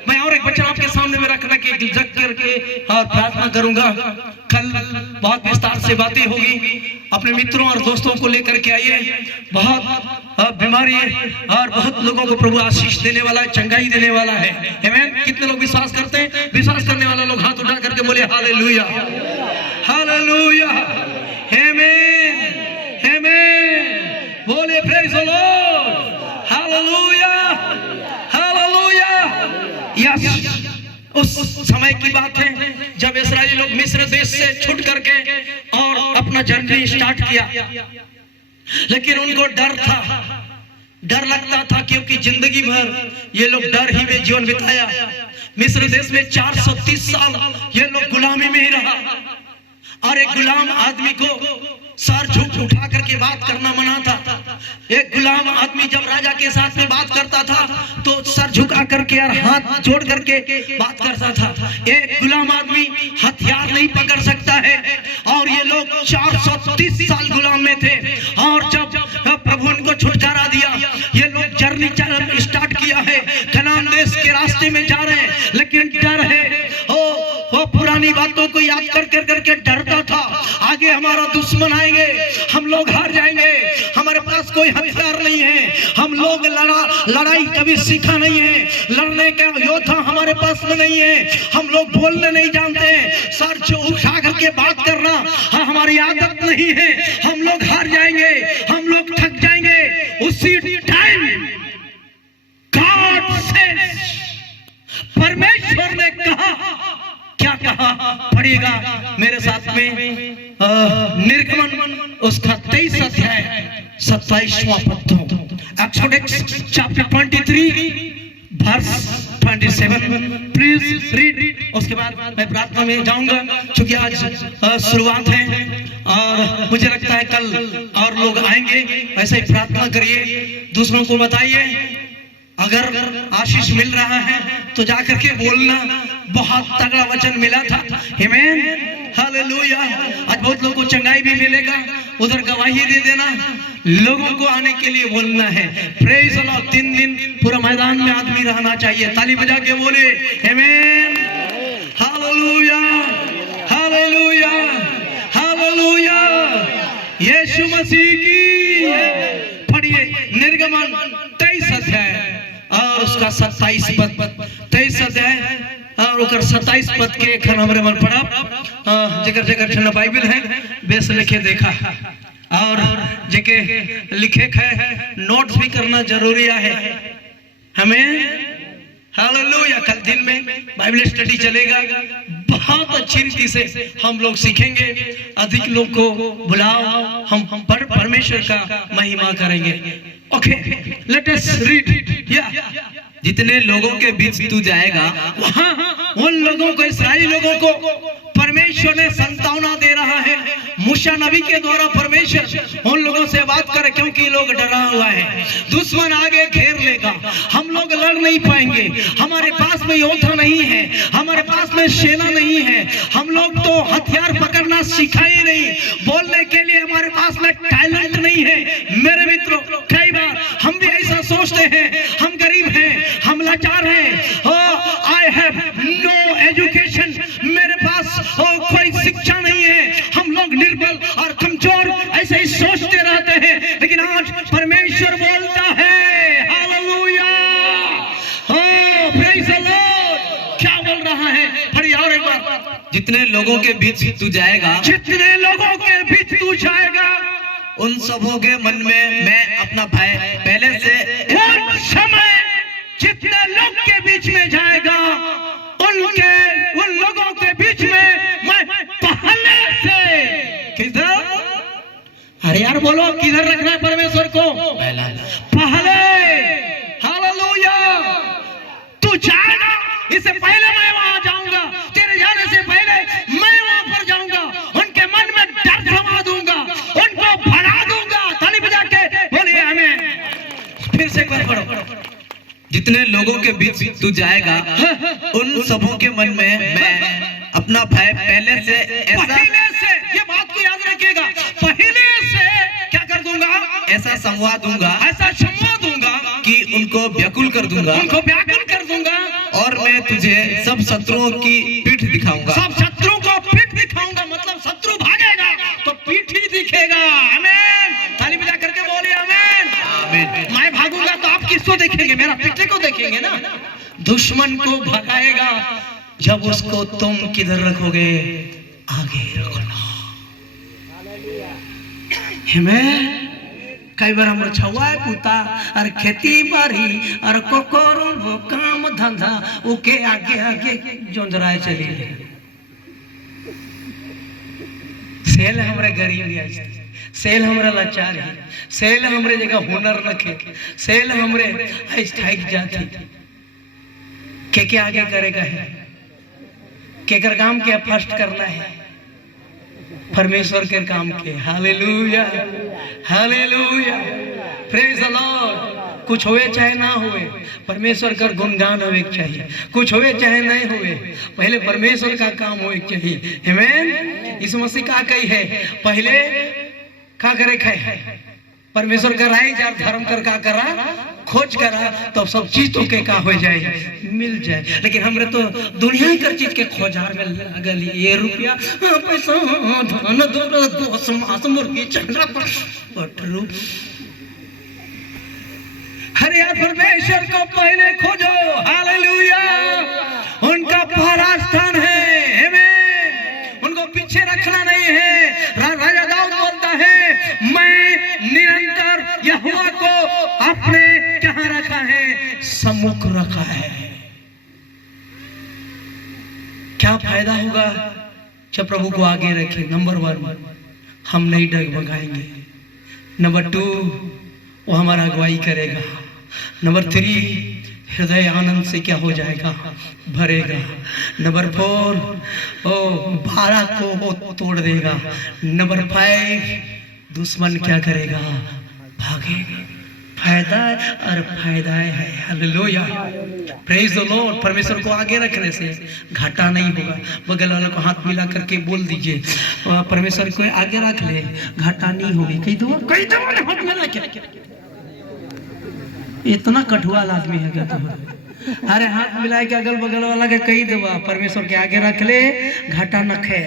मैं और एक वचन आपके सामने में रखने के जग करके और प्रार्थना करूंगा। कल बहुत विस्तार से बातें होगी, अपने मित्रों और दोस्तों को लेकर के आइए। बहुत बीमारी और बहुत लोगों को प्रभु आशीष देने वाला है, चंगाई देने वाला है। आमीन। कितने लोग विश्वास करते हैं? विश्वास करने वाला लोग हाथ उठा करके बोले हालेलुया, हालेलुया, आमीन, आमीन। बोले praise the Lord, hallelujah, hallelujah. Yes, उस समय की बात है जब इस्राएली लोग मिस्र देश से छूट करके और अपना जर्नी स्टार्ट किया, लेकिन उनको डर था, डर लगता था, क्योंकि जिंदगी भर ये लोग डर ही में जीवन बिताया। मिस्र देश में 430 साल ये लोग गुलामी में ही रहा, और एक गुलाम आदमी को सर झुक उठा करके बात करना मना था। एक गुलाम आदमी जब राजा के साथ में बात करता था तो सर झुका करके और हाथ जोड़ करके बात करता था। एक गुलाम आदमी हथियार नहीं पकड़ सकता है, और ये लोग 430 साल गुलाम में थे। और जब प्रभु उनको छुटकारा दिया, ये लोग जर्नी स्टार्ट किया है, कनान देश के रास्ते में जा रहे हैं, लेकिन डर है। वो पुरानी बातों को याद कर कर करके डरता था, आगे हमारा दुश्मन आएंगे, हम लोग हार जाएंगे, हमारे पास कोई हथियार नहीं है, हम लोग लड़ाई कभी सीखा नहीं है, लड़ने का योद्धा हमारे पास में नहीं है, हम लोग बोलने नहीं जानते, सर उठा करके बात करना हमारी आदत नहीं है, हम लोग हार जाएंगे, हम लोग थक जाएंगे। उसी टाइम गॉड सेड, परमेश्वर ने कहा, क्या कहा पढ़िएगा मेरे साथ में, निर्गमन उसका 23 अध्याय 27वां पद, Exodus chapter 23 verse 27, please read. उसके बाद मैं प्रार्थना में जाऊंगा, क्योंकि आज शुरुआत है और मुझे लगता है कल और लोग आएंगे। ऐसे ही प्रार्थना करिए, दूसरों को बताइए। अगर आशीष मिल रहा है तो जाकर के बोलना, बहुत तगड़ा वचन मिला था। आमीन, हालेलुया। आज बहुत लोगों को चंगाई भी मिलेगा, उधर गवाही दे देना, लोगों को आने के लिए बोलना है। Praise the Lord. 3 दिन पूरा मैदान में आदमी रहना चाहिए। ताली बजा के बोले आमीन, हालेलुया, हालेलुया, हालेलुया। यीशु मसीह की। पढ़िए निर्गमन 23 अध्याय और उसका 27 पद, 23 अध्याय और उकर 27 पद के खन हमरे मन पड़ा। जगह जगह ठंडा बाइबल है, बेस लिखे देखा, और जेके लिखे है नोट्स भी करना जरूरी है हमें। हालेलुया। कल दिन में बाइबल स्टडी चलेगा, बहुत अच्छी रीति से हम लोग सीखेंगे। अधिक लोग को बुलाओ, हम परमेश्वर का महिमा करेंगे। Okay, let us read. जितने लोगों के बीच तू जाएगा, वहाँ उन लोगों को, इस्राएली लोगों को परमेश्वर ने संतावना दे रहा है। मूसा नबी के द्वारा परमेश्वर उन लोगों से बात करे, क्योंकि लोग डरा हुआ है, दुश्मन आगे घेर लेगा, हम लोग लड़ नहीं पाएंगे, हमारे पास में योद्धा नहीं है, हमारे पास में सेना नहीं है, हम लोग तो हथियार पकड़ना सीखा ही नहीं, बोलने के लिए हमारे पास में टैलेंट नहीं है। मेरे मित्रों, कई बार हम भी ऐसा सोचते हैं, हम गरीब हैं, हम लाचार हैं, आई हैव नो एजुकेशन, मेरे पास कोई शिक्षा नहीं है, हम लोग निर्बल और कमजोर ऐसे ही सोचते रहते हैं। लेकिन आज परमेश्वर बोलता है, हालेलुया, प्रेज़ द लॉर्ड। क्या बोल रहा है? पढ़िए और एक बार। जितने लोगों के बीच तू जाएगा, जितने लोगों के बीच तू जाएगा, उन सबों के मन में मैं अपना भय पहले से, उन समय जितने लोग के बीच में जाएगा, उन लोगों के बीच में मैं पहले से, किधर? अरे यार बोलो, किधर रखना है परमेश्वर को? पहले। हालेलुया। तू जाएगा, इससे पहले मैं वहां जाऊंगा, तेरे जाने से पहले मैं वहां पर जाऊंगा, उनके मन में डर जमा दूंगा, उनको भगा दूंगा। ताली बजा के बोलिए आमीन। फिर से एक बार पढ़ो। जितने लोगों के बीच तू जाएगा, उन सबों के मन में मैं अपना भय पहले से ये बात को याद रखिएगा, पहले से क्या कर दूंगा? ऐसा संवाद दूंगा, ऐसा संवाद दूंगा कि उनको व्याकुल कर दूंगा, उनको व्याकुल कर दूंगा, और मैं तुझे सब शत्रुओं की पीठ दिखाऊंगा। सब शत्रु को पीठ दिखाऊंगा, मतलब शत्रु भागेगा तो पीठ ही दिखेगा। आमीन। ताली बजा करके बोलिए आमीन। मैं भागूंगा तो आप किसको देखेंगे? मेरा पिटे को देखेंगे ना। दुश्मन को भगाएगा जब उसको तुम किधर रखोगे? आगे रखना। कई बार हम छुआ पुता और खेती बाड़ी और कोकोरो काम धंधा ओके आगे आगे जोंजराए चली सेल हमरे गरीब, सेल हमरा लाचार है, सेल हमरे जगह हुनर रखे, सेल हमरे स्ट्राइक जाती के आगे करेगा है, के कर काम के फर्स्ट करना है, परमेश्वर के काम के। Hallelujah, hallelujah, praise the Lord. कुछ होए चाहे ना होए, परमेश्वर का गुणगान होए चाहिए, कुछ होए चाहे नहीं होए, पहले परमेश्वर का काम होए चाहिए। आमीन। इस मसीह का कही है, पहले का करे है परमेश्वर का राय जार धर्म कर का करा खोज करा, तो सब चीज तो के का हो जाए, मिल जाए। लेकिन हमरे तो दुनिया कर चीज के खोजार में लगल, ये रुपया पैसा धन दौलत समास मुर्गी चंद्रा पटरू। अरे यार परमेश्वर को पहले खोजो। हालेलुया। उनका पहला स्थान है, आमीन। उनको पीछे रखना नहीं है। राजा दाऊद बोलता है, मैं निरंतर यहोवा को अपने कहां रखा है? सम्मुख रखा है। क्या फायदा होगा जब प्रभु को आगे रखें? नंबर 1, हम नहीं डगमगाएंगे। नंबर 2, वो हमारा अगुवाई करेगा। नंबर 3, हृदय आनंद से क्या हो जाएगा? भरेगा। नंबर 4, भारा को वो तोड़ देगा। नंबर 5, दुश्मन क्या करेगा? भागेगा। फायदा और फायदा है। Hallelujah, praise the Lord. परमेश्वर को आगे रखने से घाटा नहीं होगा। बगल वाले को हाथ मिला करके बोल दीजिए, परमेश्वर को आगे रख ले, घाटा नहीं होगी। कई दो हाथ मिला क्या? इतना कठुआ आदमी है क्या तुम? अरे हाथ मिला के अगल बगल वाला के कही देवा, परमेश्वर के आगे रख ले, घाटा न खे।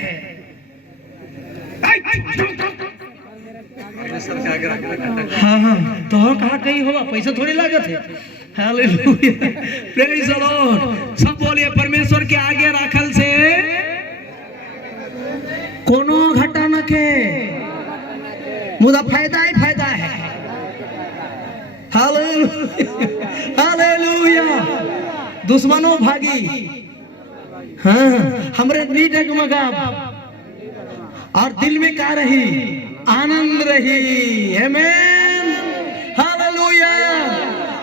हाँ, तो कहा कहीं होगा, पैसा थोड़ी लागत है। Hallelujah, praise the Lord. सब बोलिए, परमेश्वर के आगे रखल से कोनो घाटा न के, मुदा फायदा ही फायदा है। हालेलुया। दुश्मनों भागी, हाँ, हमरे नी डगमगाब और दिल में का रही? आनंद रही। आमीन। Hallelujah,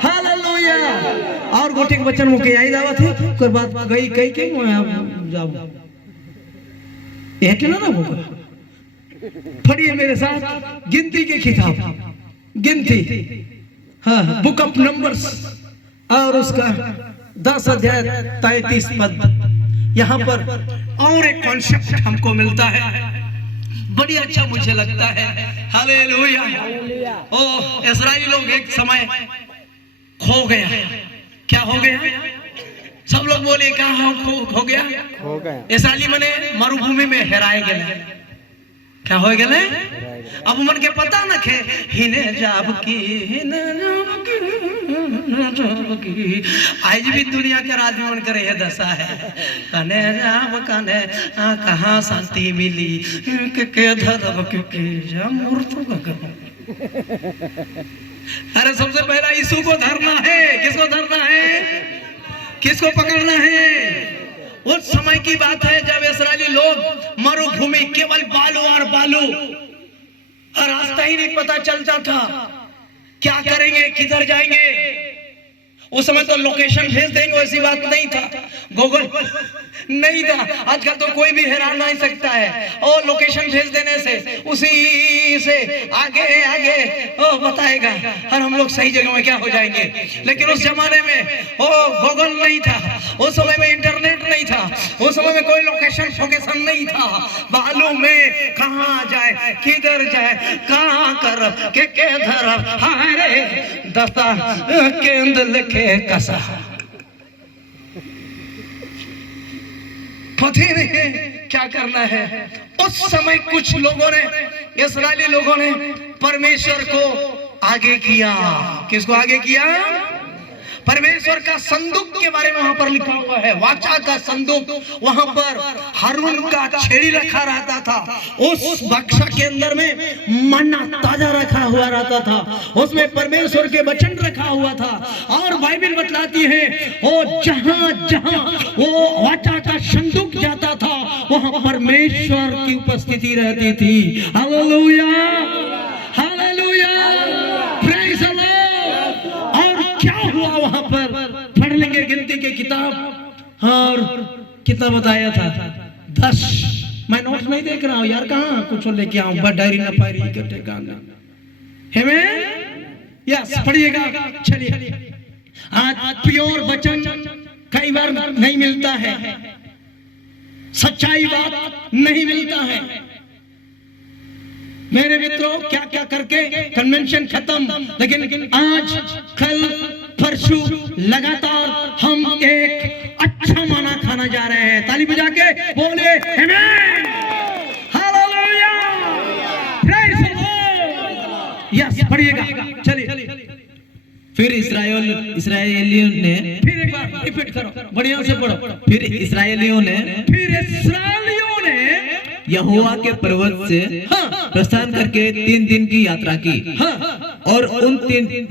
hallelujah. और गोटे के बच्चन मुके आई दावा थे, कोई बात गई कई के जाओ ये के ना होगा। पढ़िए मेरे साथ गिनती की किताब, गिनती, हाँ, बुक ऑफ नंबर्स, और उसका 10 अध्याय 33 पद। यहाँ पर और एक कॉन्सेप्ट हमको मिलता है, बड़ी अच्छा मुझे लगता है। हालेलुया। ओ इस्राएली लोग एक समय खो गया। क्या हो गया? सब लोग बोले कहाँ खो गया? इस्राएली मने मरुभूमि में हेराए गए। क्या हो गए? अब मन के पता न खे हिने जाब की आज भी दुनिया के राज मन करे है दशा है। कने जाब कने कहाँ शांति मिली के धरब क्योंकि अरे सबसे पहला यीशु को धरना है। किसको धरना है? किसको पकड़ना है? उस समय की बात है जब इस्राएली लोग मरुभूमि, केवल बालू और बालू, रास्ता ही नहीं पता चलता था, क्या करेंगे, किधर जाएंगे। उस समय तो लोकेशन भेज देंगे वैसी बात नहीं था, गूगल नहीं था। आजकल तो कोई भी हेरा नहीं सकता है, और लोकेशन भेज देने से उसी से आगे आगे ओ बताएगा और हम लोग सही जगह में क्या हो जाएंगे। लेकिन उस जमाने में ओ गूगल नहीं था, उस समय में इंटरनेट नहीं था, उस समय में कोई लोकेशन नहीं था। बालू में कहाँ जाए, किधर जाए, कहाँ कर के धर हारे दस्ता केंद्र लिखे कसा, पता नहीं क्या करना है। उस समय कुछ लोगों ने, इस्राएली लोगों ने परमेश्वर को आगे किया। किसको आगे किया? परमेश्वर का संदूक के बारे में वहां पर लिखा हुआ है, वाचा का संदूक। वहां पर हारून का छेड़ी रखा रहता था। उस बक्सा के अंदर में मन्ना ताजा रखा हुआ रहता था, उसमें परमेश्वर के वचन रखा हुआ था। और बाइबल बतलाती है वो जहां जहां वो वाचा का संदूक जाता था वहां परमेश्वर की उपस्थिति रहती थी। Hallelujah, hallelujah, praise the Lord. और क्या हुआ वहां पर? पढ़ लेंगे गिनती की किताब, और कितना बताया था? 10। मैं नोट नहीं देख रहा हूं यार, कहां कुछ लेके आऊं, बट डायरी ना पायरी इकट्ठे गाना है। यस, पढ़िएगा। चलिए, आज प्योर वचन कई बार नहीं मिलता है, सच्चाई बात नहीं मिलता है। मेरे मित्रों, क्या क्या करके कन्वेंशन खत्म, लेकिन आज कल परसों लगातार हम एक अच्छा माना खाना जा रहे हैं। ताली बजा के बोले आमीन, hallelujah, praise the Lord. Yes, पढ़िएगा। चलिए, फिर इस्राएलियों ने, फिर एक बार रिपीट करो, बढ़िया से पढ़ो। फिर इस्राएलियों ने यहोवा के पर्वत से प्रस्थान करके 3 दिन की यात्रा की। और उन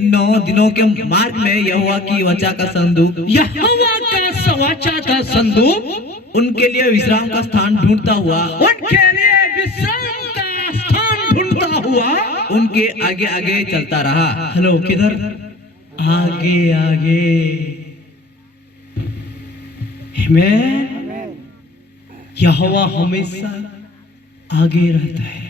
9 दिनों के मार्ग में यहोवा की वाचा का संदूक, यहोवा का वाचा का संदूक उनके लिए विश्राम का स्थान ढूंढता हुआ, उनके लिए विश्राम का स्थान ढूंढता हुआ उनके आगे आगे चलता रहा। हेलो, किधर? आगे आगे। आमीन। यहोवा हमेशा आगे रहता है,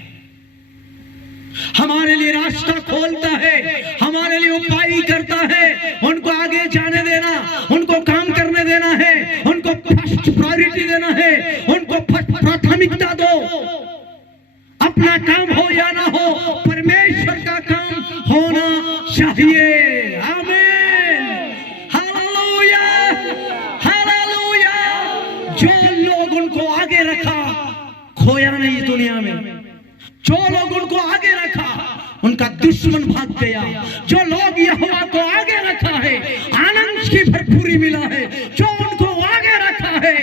हमारे लिए रास्ता खोलता है, हमारे लिए उपाय करता है। उनको आगे जाने देना, उनको काम करने देना है, उनको फर्स्ट प्रायोरिटी देना है, उनको प्राथमिकता दो। अपना काम हो या ना हो, परमेश्वर का काम होना चाहिए। आमीन, हालेलुया, हालेलुया। जो लोग उनको आगे रखा, खोया नहीं दुनिया में। जो लोग उनको आगे रखा, उनका दुश्मन भाग गया। जो लोग यहोवा को आगे रखा है, आनंद की भरपूरी मिला है। जो उनको आगे रखा है,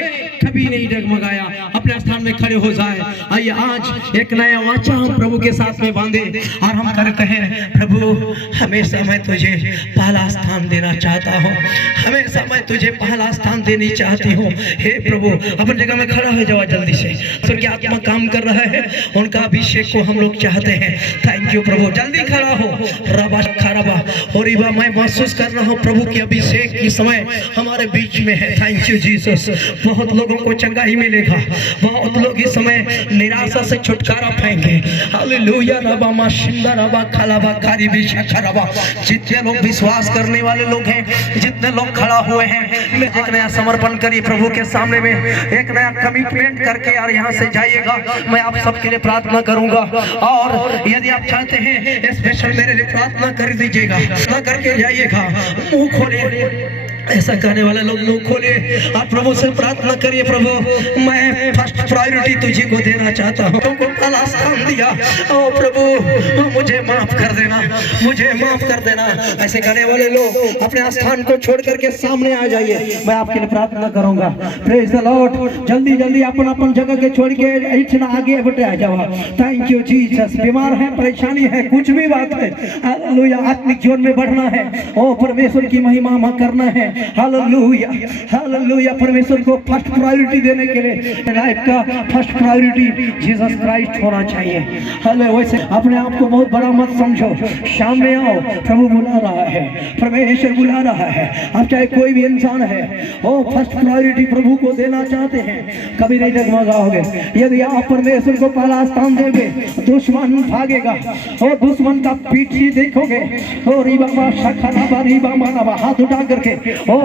कभी नहीं डगमगाया। अपने स्थान में खड़े हो जाए। आइए, आज एक नया वाचा हम प्रभु के साथ में बांधे और हम करते हैं, प्रभु हमेशा मैं तुझे पहला स्थान देना चाहता हूँ, हमेशा मैं तुझे पहला स्थान देनी चाहती हूँ। हे प्रभु, अपनी जगह में खड़ा हो जाओ जल्दी से। स्वर्ग की आत्मा काम कर रहा है, उनका अभिषेक को हम लोग चाहते हैं। थैंक यू प्रभु, जल्दी खड़ा हो। रबा खराबा हो रिबा, मैं महसूस कर रहा हूँ प्रभु की अभिषेक की समय हमारे बीच में है। Thank you Jesus. बहुत लोगों को को चंगाई मिलेगा। बहुत लोग इस समय निराशा से छुटकारा पाएंगे। हालेलुया रबा माशिंदा रबा खलाबा कारी बिशा रबा। जितने लोग विश्वास करने वाले लोग हैं, जितने लोग खड़ा हुए हैं, एक नया समर्पण करिए प्रभु के सामने में, एक नया कमिटमेंट करके यार यहाँ से जाइएगा। मैं आप सबके लिए प्रार्थना करूंगा, और यदि आप चाहते हैं स्पेशल मेरे लिए प्रार्थना कर दीजिएगा, प्रार्थना करके जाइएगा। मुंह खोलिए, ऐसा करने वाले लोग मुंह खोलिए, आप प्रभु से प्रार्थना करिए, प्रभु मैं फर्स्ट प्रायोरिटी तुझे को देना चाहता हूँ, तुमको पहला स्थान दिया। ओ प्रभु मुझे माफ कर देना, मुझे माफ कर देना। ऐसे करने वाले लोग अपने स्थान को छोड़ करके सामने आ जाइए, मैं आपके लिए प्रार्थना करूंगा। Praise the Lord. जल्दी जल्दी अपन अपन जगह के छोड़ के इतना आगे बढ़ते आ जाओ। Thank you Jesus. बीमार है, परेशानी है, कुछ भी बात है, हालेलुया, आत्मिक जीवन में बढ़ना है, ओ परमेश्वर की महिमा करना है। Hallelujah, hallelujah. परमेश्वर को फर्स्ट प्रायोरिटी देने के लिए लाइफ का फर्स्ट प्रायोरिटी जीसस क्राइस्ट होना चाहिए। हालेलुया। वैसे अपने आप को बहुत बड़ा मत समझो, सामने आओ, प्रभु बुला रहा है, परमेश्वर बुला रहा है। आप चाहे कोई भी इंसान है, ओ फर्स्ट प्रायोरिटी प्रभु को देना चाहते हैं, कभी नहीं डगमगाओगे। यदि आप परमेश्वर को पहला स्थान देंगे, दुश्मन भागेगा, और दुश्मन का पीठ ही देखोगे। ओ रिबा शाखा रिबा माना, हाथ उठा करके ओ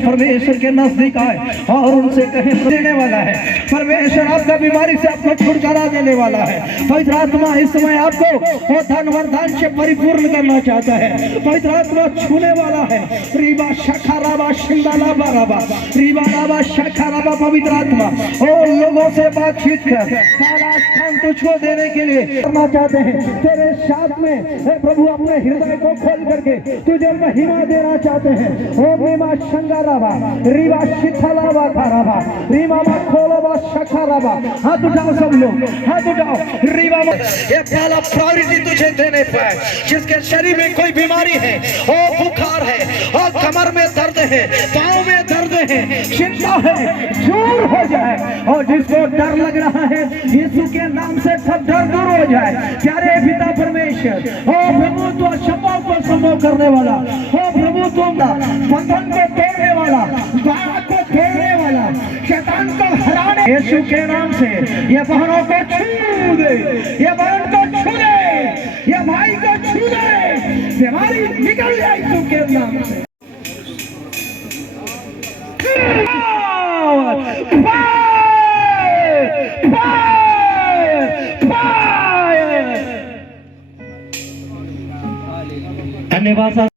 परमेश्वर के नजदीक आए और उनसे कहें देने वाला है परमेश्वर, आपका बीमारी से आपको छुटकारा देने वाला है। पवित्र आत्मा इस समय आपको वो धन वरदान से परिपूर्ण करना चाहता है। पवित्र आत्मा छूने वाला है। रिबा शाखा राबा शिंदाला बाराबा रिबा राबा शाखा राबा। पवित्र आत्मा और लोगों से बातचीत कर सारा स्थान तुझको देने के लिए करना चाहते हैं। तेरे साथ में प्रभु अपने हृदय को खोल करके तुझे महिमा देना चाहते हैं। ओ रीमा शंगाराबा रिबा शिथालाबा खाराबा रीमा खोलाबा शखाराबा। हाथ उठाओ सब लोग, हाथ उठाओ। रिबा ये पहला प्रायोरिटी तुझे देने पर, जिसके शरीर में कोई बीमारी है, ओ बुखार है, और कमर में दर्द है, पाँव में दर्द है, चिंता है, दूर हो जाए। और जिसको डर लग रहा है, यीशु के नाम से सब डर दूर हो जाए। प्यारे पिता परमेश्वर, ओ प्रभु तो शब्दों को संभव करने वाला, ओ प्रभु तुम बंधन को तोड़ने वाला, बाधा को तोड़ने वाला, शैतान को हराने, यीशु के नाम से ये बहनों को छू दे, ये बहन को छू दे, ये भाई को छू दे, बीमारी निकल जाए यीशु के नाम से। धन्यवाद।